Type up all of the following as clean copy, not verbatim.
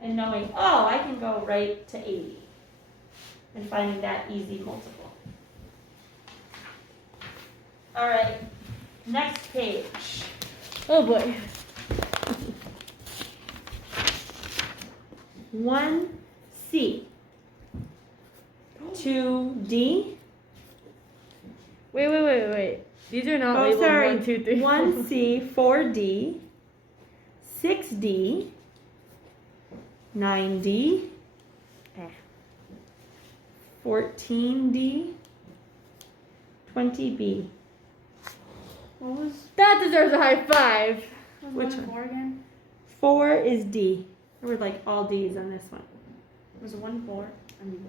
and knowing, oh, I can go right to 80 and finding that easy multiple. All right, next page. Oh boy. 1C, 2D. Wait. These are not Oh, labeled sorry. 1, 2, 3. 1C, 4D, 6D, 9D, 14D, 20B. What was that? Deserves a high five. Which one? 4 again? 4 is D. There were like all D's on this one. Was it 1 4? I mean,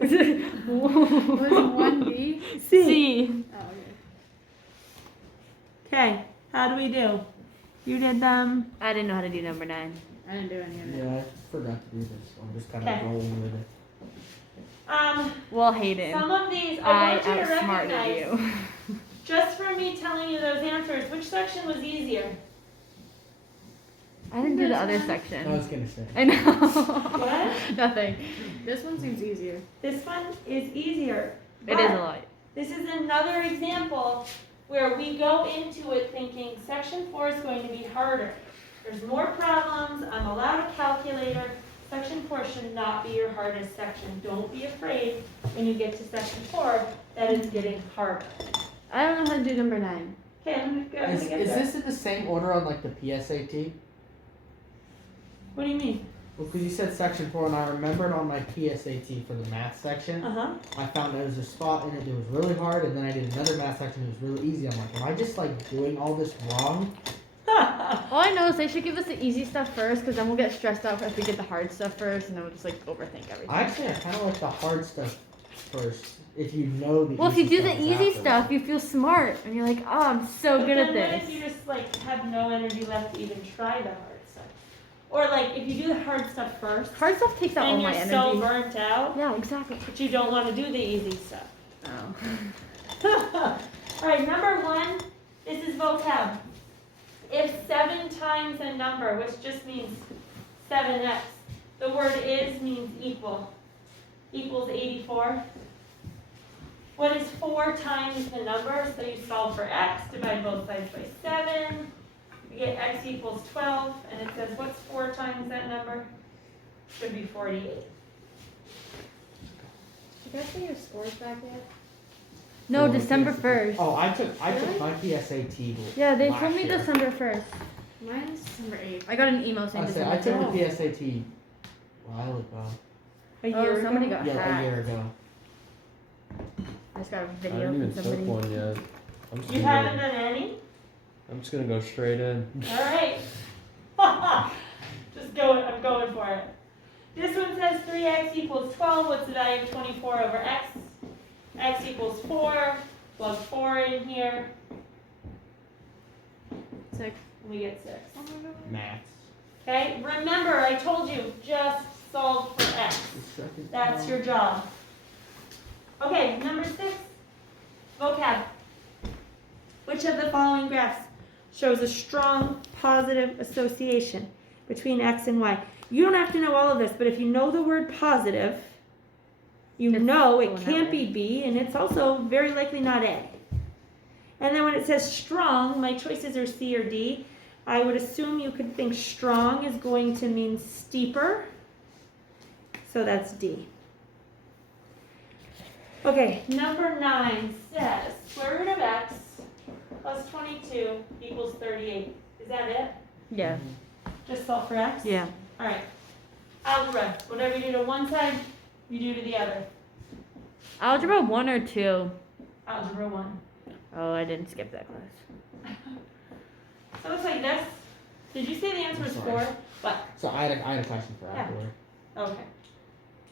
Was was it 1 D? C. Oh, okay. Okay, how do we do? You did them. I didn't know how to do number 9. I didn't do any of it. Yeah, I forgot to do this. I'm just kind Okay. of rolling with it. Well, Hayden, Some of these I I want you to outsmarted recognize. you. Just from me telling you those answers, which section was easier? I didn't do the other I section. was gonna say. I know. What? Nothing. This one seems easier. This one is easier. It is a but lot. This is another example where we go into it thinking section 4 is going to be harder. There's more problems. I'm allowed a calculator. Section 4 should not be your hardest section. Don't be afraid when you get to section 4 that it's getting harder. I don't know how to do number 9. Okay, I'm gonna get Is there. this in the same order on like the PSAT? What do you mean? Well, because you said section 4, and I remembered on my PSAT for the math section, Uh-huh. I found there was a spot in it that was really hard, and then I did another math section that was really easy. I'm like, am I just like doing all this wrong? All I know is they should give us the easy stuff first, because then we'll get stressed out if we get the hard stuff first, and then we'll just like overthink everything. I kind of like the hard stuff first, if you know the Well, if you easy do the stuff is easy afterwards. stuff, you feel smart, and you're like, oh, I'm so But good then at what if this. you just like have no energy left to even try the hard stuff? Or like if you do the hard stuff first Hard stuff takes out all and my you're energy. so burnt out, Yeah, exactly. but you don't want to do the easy stuff. Oh. All right, number 1, this is vocab. If 7 times a number, which just means 7x, the word is means equal, equals 84. What is 4 times the number? So you solve for x, divide both sides by 7. You get x equals 12, and it says what's 4 times that number? Should be 48. Did you guys get your scores back yet? No, For my December PSAT. 1st. Oh, I took Really? my PSAT. Yeah, they last told me year. December 1st. Mine's December 8th. I got an email saying I said December I took 1st. the PSAT a while ago. A year somebody ago? got Yeah, a hacked. year ago. I just got a I video didn't from even somebody. took one yet. You haven't done any? I'm just gonna go straight in. All right. Just go. I'm going for it. This one says 3x equals 12. What's the value of 24 over x? X equals 4. Plug 4 in here. 6. We get 6. Maths. Okay. Remember, I told you just solve for x. The second That's one. your job. Okay. Number 6. Vocab. Which of the following graphs shows a strong positive association between x and y? You don't have to know all of this, but if you know the word positive, you It's know it going that can't way. be B, and it's also very likely not A. And then when it says strong, my choices are C or D. I would assume you could think strong is going to mean steeper, so that's D. Okay, number 9 says square root of x plus 22 equals 38. Is that it? Yeah. Just solve for x? Yeah. All right. Algebra. Whatever you do to one side, you do to the other. Algebra 1 or 2? Algebra 1. Oh, I didn't skip that class. So it looks like this. Did you say the answer was Sorry. 4? What? So I had a question for Yeah. afterward. Okay.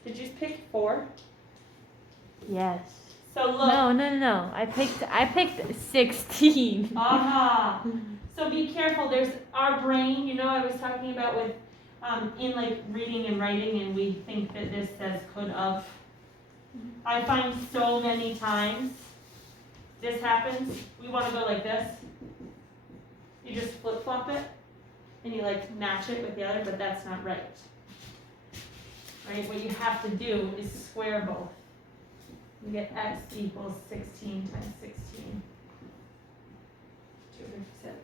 Did you pick 4? Yes. So look. No. I picked 16. Aha. So be careful. There's our brain. You know, I was talking about with in like reading and writing, and we think that this says could of. I find so many times this happens. We want to go like this. You just flip flop it, and you like match it with the other, but that's not right. right? What you have to do is square both. You get x equals 16 times 16. 256.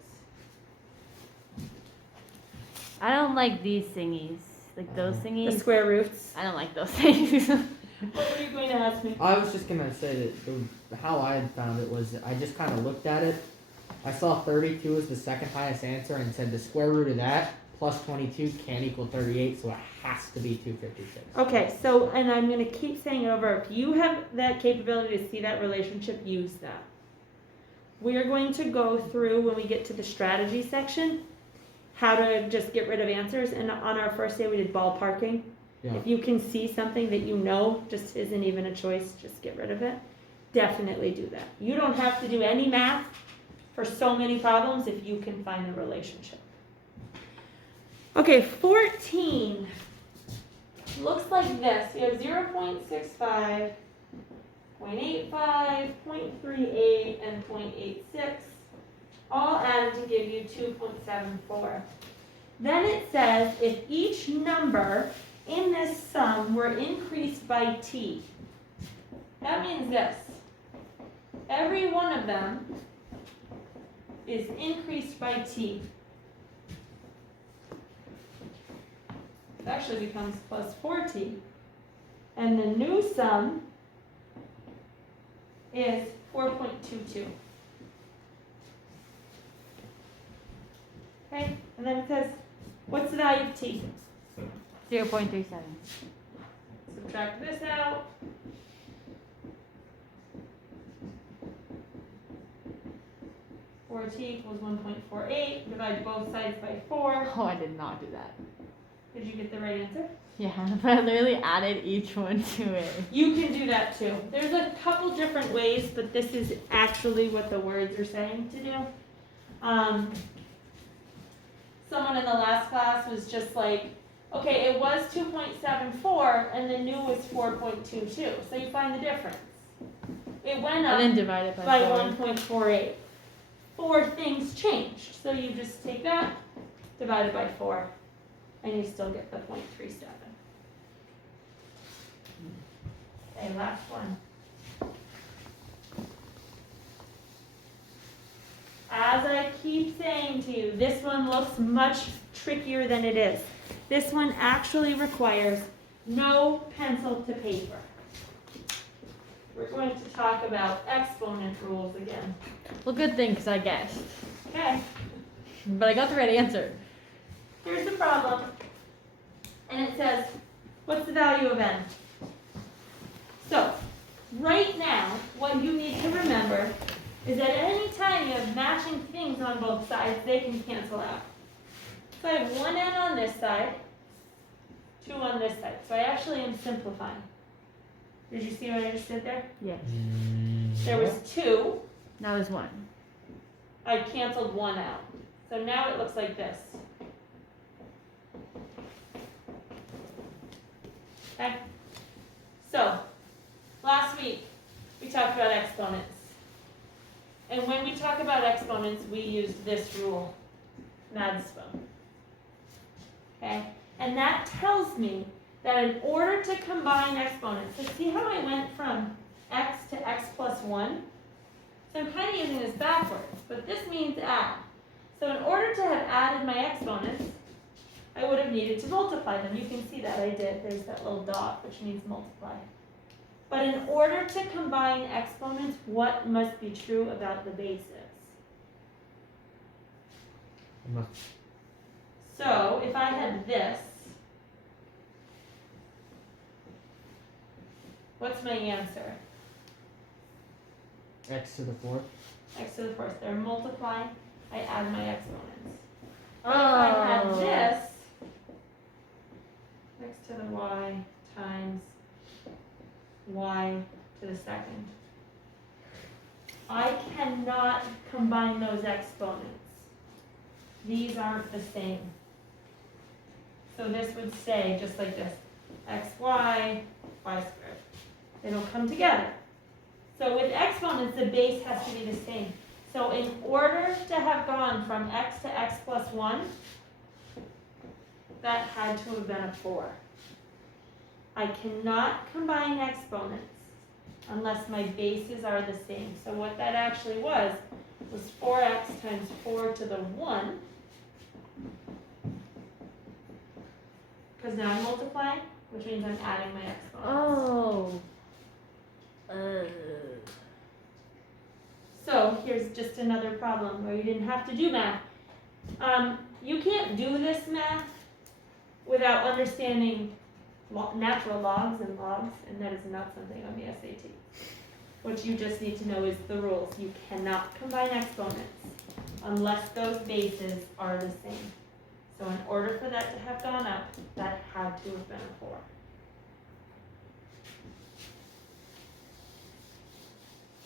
I don't like these thingies. Like those The thingies. square roots. I don't like those things. What were you going to ask me? I was just gonna say that how I had found it was I just kind of looked at it. I saw 32 as the second highest answer and said the square root of that plus 22 can't equal 38, so it has to be 256. Okay, so, and I'm going to keep saying it over. If you have that capability to see that relationship, use that. We are going to go through, when we get to the strategy section, how to just get rid of answers. And on our first day, we did ballparking. Yeah. If you can see something that you know just isn't even a choice, just get rid of it. Definitely do that. You don't have to do any math for so many problems if you can find the relationship. Okay, 14 looks like this. You have 0.65, 0.85, 0.38, and 0.86, all added to give you 2.74. Then it says if each number in this sum were increased by t, that means this. Every one of them is increased by t. It actually becomes plus 4t. And the new sum is 4.22. Okay, and then it says, what's the value of t? 0.37. Subtract this out. T equals 1.48. Divide both sides by 4. Oh, I did not do that. Did you get the right answer? Yeah, but I literally added each one to it. You can do that too. There's a couple different ways, but this is actually what the words are saying to do. Someone in the last class was just like, okay, it was 2.74 and the new was 4.22. So you find the difference. It went And up then divide it by by 4. 1.48. 4 things changed. So you just take that, divide it by 4, and you still get the 0.37. Okay, last one. As I keep saying to you, this one looks much trickier than it is. This one actually requires no pencil to paper. We're going to talk about exponent rules again. Well, good thing, because I guessed. Okay, But I got the right answer. here's the problem. And it says, what's the value of n? So, right now, what you need to remember is that any time you have matching things on both sides, they can cancel out. So I have 1n on this side, 2 on this side. So I actually am simplifying. Did you see what I just did there? Yes. There was 2. Now there's 1. I canceled 1 out. So now it looks like this. Okay? So, last week, we talked about exponents. And when we talk about exponents, we used this rule, Madspone. Okay? And that tells me that in order to combine exponents, so see how I went from x to x plus 1? So I'm kind of using this backwards, but this means add. So in order to have added my exponents, I would have needed to multiply them. You can see that I did. There's that little dot, which means multiply. But in order to combine exponents, what must be true about the bases? So if I had this, what's my answer? X to the 4th. X to the 4th. They're multiplying. I add my exponents. If I had this, x to the y times y to the 2nd. I cannot combine those exponents. These aren't the same. So this would stay just like this. Xy, y squared. They don't come together. So with exponents, the base has to be the same. So in order to have gone from x to x plus 1, that had to have been a 4. I cannot combine exponents unless my bases are the same. So what that actually was 4x times 4 to the 1. Because now I'm multiplying, which means I'm adding my exponents. Oh. So here's just another problem where you didn't have to do math. You can't do this math without understanding natural logs, and that is not something on the SAT. What you just need to know is the rules. You cannot combine exponents unless those bases are the same. So in order for that to have gone up, that had to have been a 4.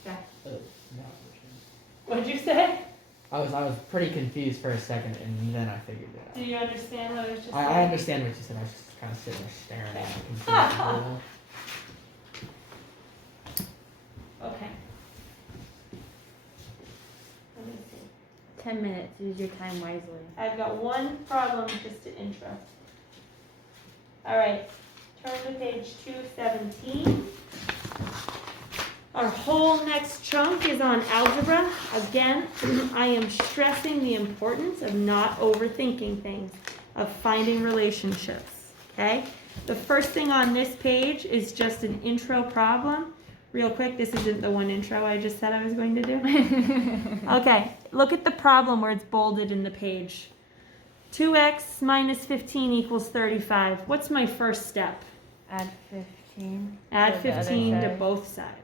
Okay. No. What'd you say? I was pretty confused for a second, and then I figured it Do out. you understand what I was just I saying? understand what you said. I was just kind of sitting there staring at it, confused. Okay. Let me see. 10 minutes. Use your time wisely. I've got one problem just to intro. All right, turn to page 217. Our whole next chunk is on algebra. Again, I am stressing the importance of not overthinking things, of finding relationships, okay? The first thing on this page is just an intro problem. Real quick, this isn't the one intro I just said I was going to do. Okay, look at the problem where it's bolded in the page. 2x minus 15 equals 35. What's my first step? Add 15. Add to the other 15 to side. both sides.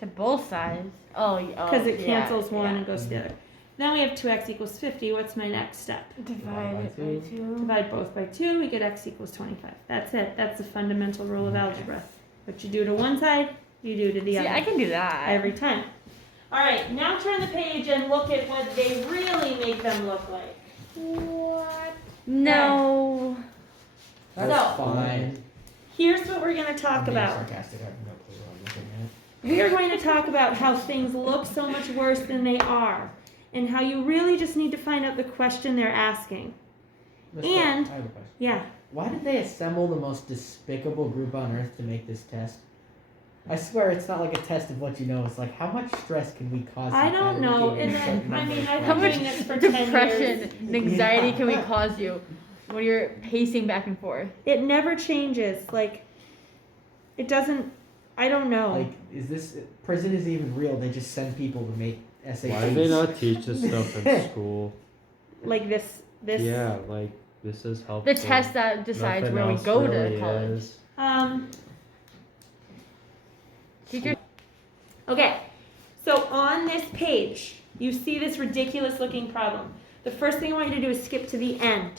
To both sides. Oh, Because it yeah, cancels one yeah. and goes to the other. Then we have 2x equals 50. What's my next step? Divide it by 2. Divide both by 2, we get x equals 25. That's it. That's the fundamental rule of algebra. What you do to one side, you do to the See, other. I can do that. Every time. All right, now turn the page and look at what they really make them look like. What? No. That's So- fine. Here's what we're going to I'm talk being about. sarcastic. I have no clue what I'm looking at. We are going to talk about how things look so much worse than they are, and how you really just need to find out the question they're asking. Mister, And- I have a question. Yeah. Why did they assemble the most despicable group on earth to make this test? I swear it's not like a test of what you know. It's like, how much stress can we cause? I you by don't know. looking at And certain then, I number mean, of I've How been much doing this for 10 depression years. and anxiety Yeah. can we cause you when you're pacing back and forth? It never changes. Like, it doesn't, I don't know. Like, is this prison isn't even real? They just send people to make SATs. Why do they not teach this stuff in school? Like this. Yeah, like this is helpful. The test that decides Nothing where we else go really to college. is. Teacher. Okay, so on this page, you see this ridiculous looking problem. The first thing I want you to do is skip to the end.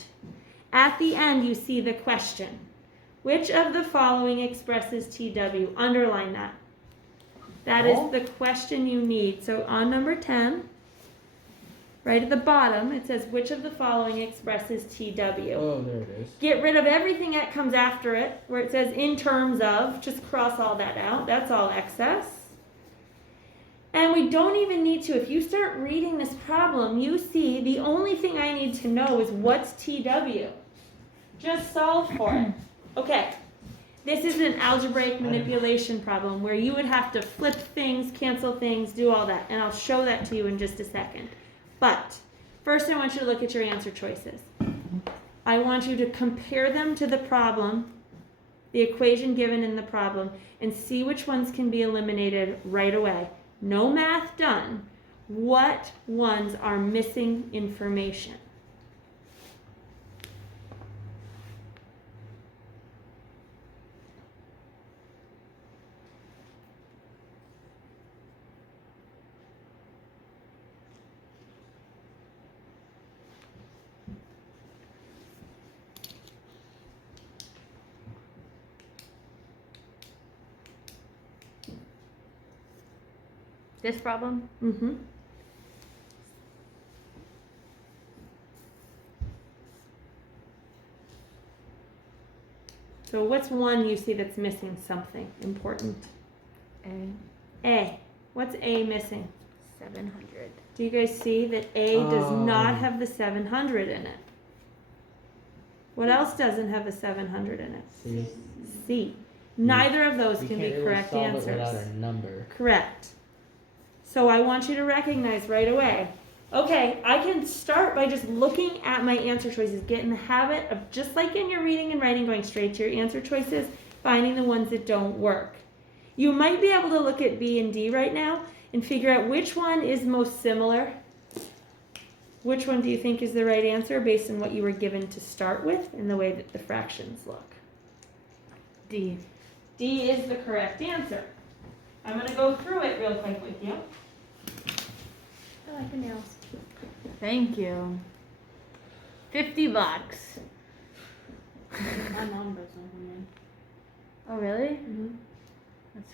At the end, you see the question. Which of the following expresses TW? Underline that. That is the question you need. So on number 10, right at the bottom, it says, which of the following expresses TW? Oh, there it is. Get rid of everything that comes after it, where it says in terms of, just cross all that out. That's all excess. And we don't even need to. If you start reading this problem, you see the only thing I need to know is what's TW. Just solve for it. Okay. This is an algebraic manipulation problem where you would have to flip things, cancel things, do all that. And I'll show that to you in just a second. But first I want you to look at your answer choices. I want you to compare them to the problem, the equation given in the problem, and see which ones can be eliminated right away. No math done. What ones are missing information? This problem? Mm-hmm. So what's one you see that's missing something important? A. A. What's A missing? 700. Do you guys see that A does not Oh. have the 700 in it? What else doesn't have the 700 in it? See? C. Neither of those You can can't be really correct solve answers. it without a number. Correct. So I want you to recognize right away. Okay, I can start by just looking at my answer choices. Get in the habit of, just like in your reading and writing, going straight to your answer choices, finding the ones that don't work. You might be able to look at B and D right now and figure out which one is most similar. Which one do you think is the right answer based on what you were given to start with and the way that the fractions look? D. D is the correct answer. I'm going to go through it real quick with you. I like the nails. Thank you. $50. My mom does something. Oh really? Mm-hmm. That's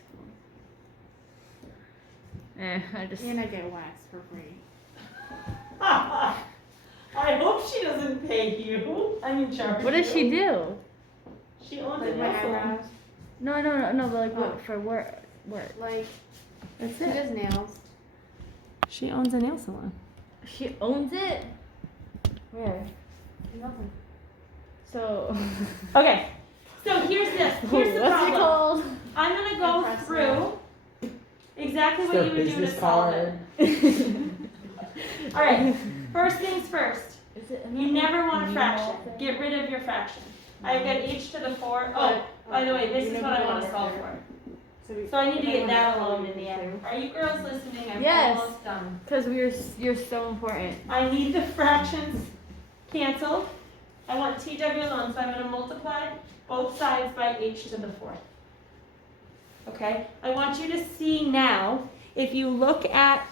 cool. I just. And I get wax for free. I hope she doesn't pay you. I mean, charge What does you. she do? She owns Like a my nail salon. eyebrows. No, but like Oh. what for work? Work. Like, That's she it. does nails. She owns a nail salon. She owns it. Where? Nothing. So. Okay, so here's this. Here's the What's problem. it called? I'm gonna go Impressive. through exactly It's what their you would do business to solve card. it. All right. First things first. Is it? You never want a Mean fraction. all thing? Get rid of your fraction. I've got h to the 4. Oh, by the way, this You is know what I we want to work solve there. for. So, we, So I need to get that Everyone alone in the knows end. Are you girls listening? I'm Yes. almost done. Because you're so important. I need the fractions canceled. I want TW alone, so I'm going to multiply both sides by h to the 4th. Okay? I want you to see now, if you look at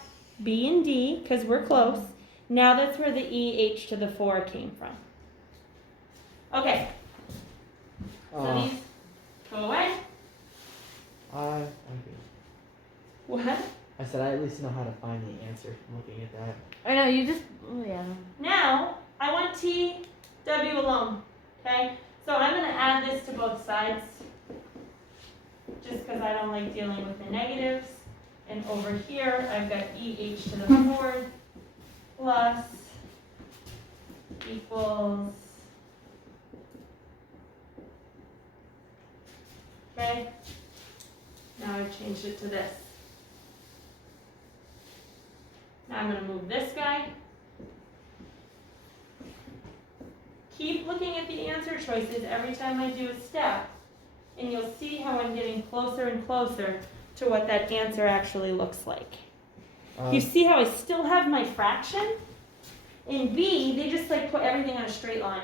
B and D, because we're close, now that's where the h to the 4 came from. Okay, so these go away. Okay. What? I said I at least know how to find the answer from looking at that. I know you just. Oh yeah. Now, I want TW alone, okay? So I'm going to add this to both sides, just because I don't like dealing with the negatives. And over here, I've got EH to the 4th plus equals, okay? Now I've changed it to this. Now I'm going to move this guy. Keep looking at the answer choices every time I do a step, and you'll see how I'm getting closer and closer to what that answer actually looks like. You see how I still have my fraction? In B, they just like put everything on a straight line.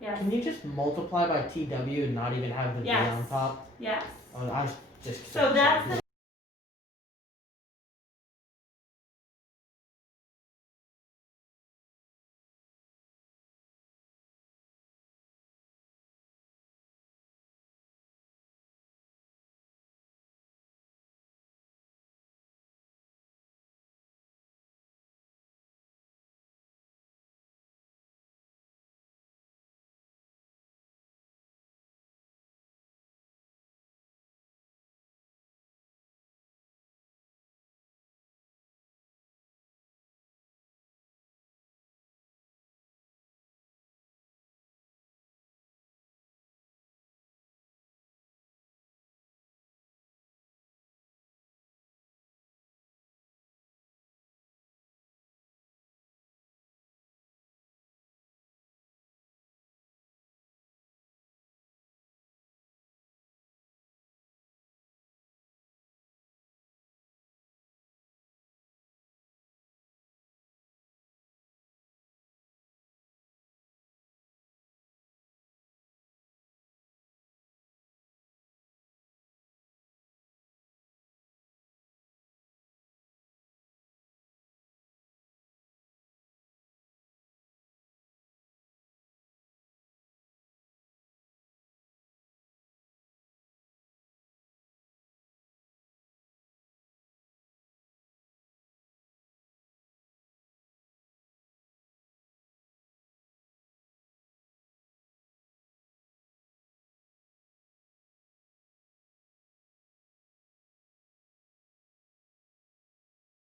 Yes, Can you just multiply by TW and not even have the B Yes. on top? yes. Oh, I was just. So that's the